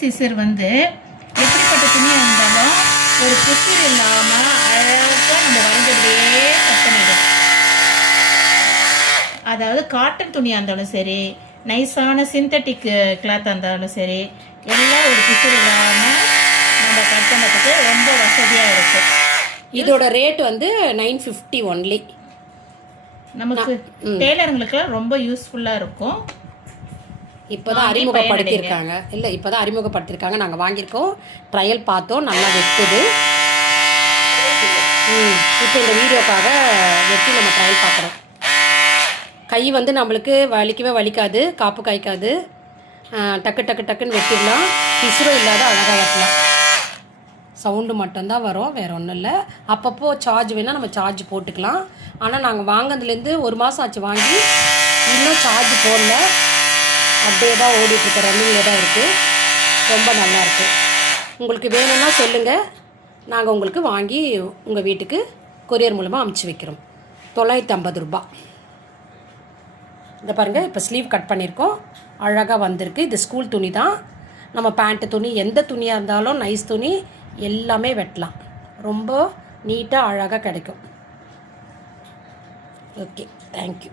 Scissor வந்து எப்படிப்பட்ட துணியாக இருந்தாலும் ஒரு பிசுறு இல்லாமல் அழகாக நம்ம வரைஞ்சபடியே கட் பண்ணிடும். அதாவது காட்டன் துணியாக இருந்தாலும் சரி, நைஸான சிந்தட்டிக் கிளாத்தாக இருந்தாலும் சரி, எல்லாம் ஒரு பிசுறு இல்லாமல் நம்ம கட் பண்ணுறதுக்கு ரொம்ப வசதியாக இருக்குது. இதோட ரேட் வந்து 950 ஒன்லி. நமக்கு டெய்லருங்களுக்கு ரொம்ப யூஸ்ஃபுல்லாக இருக்கும். இப்போதான் அறிமுகப்படுத்தியிருக்காங்க. இல்லை, இப்போதான் அறிமுகப்படுத்தியிருக்காங்க. நாங்கள் வாங்கியிருக்கோம், ட்ரையல் பார்த்தோம், நல்லா வெட்டுது. இப்போ இந்த வீடியோக்காக வெட்டி நம்ம ட்ரையல் பார்க்குறோம். கை வந்து நம்மளுக்கு வலிக்கவே வலிக்காது, காப்பு காய்க்காது. டக்கு டக்கு டக்குன்னு வெட்டிடலாம், பிசுறும் இல்லாத அழகாக வெட்டலாம். சவுண்டு மட்டும்தான் வரும், வேறு ஒன்றும் இல்லை. அப்பப்போ சார்ஜ் வேணால் நம்ம சார்ஜ் போட்டுக்கலாம். ஆனால் நாங்கள் வாங்கினதுலேருந்து 1 மாதம் ஆச்சு வாங்கி, இன்னும் சார்ஜ் போடல, அப்படியே தான் ஓடிட்டுருக்க, ரன்னிங்கில் தான் இருக்குது. ரொம்ப நல்லாயிருக்கு. உங்களுக்கு வேணும்னா சொல்லுங்கள், நாங்கள் உங்களுக்கு வாங்கி உங்கள் வீட்டுக்கு கொரியர் மூலமாக அமுச்சு வைக்கிறோம். 950 ரூபா. இதை பாருங்கள், இப்போ ஸ்லீவ் கட் பண்ணியிருக்கோம், அழகாக வந்திருக்கு. இது ஸ்கூல் துணி தான். நம்ம பேண்ட்டு துணி, எந்த துணியாக இருந்தாலும் நைஸ் துணி எல்லாமே வெட்டலாம். ரொம்ப நீட்டாக அழகாக கிடைக்கும். Okay, thank you.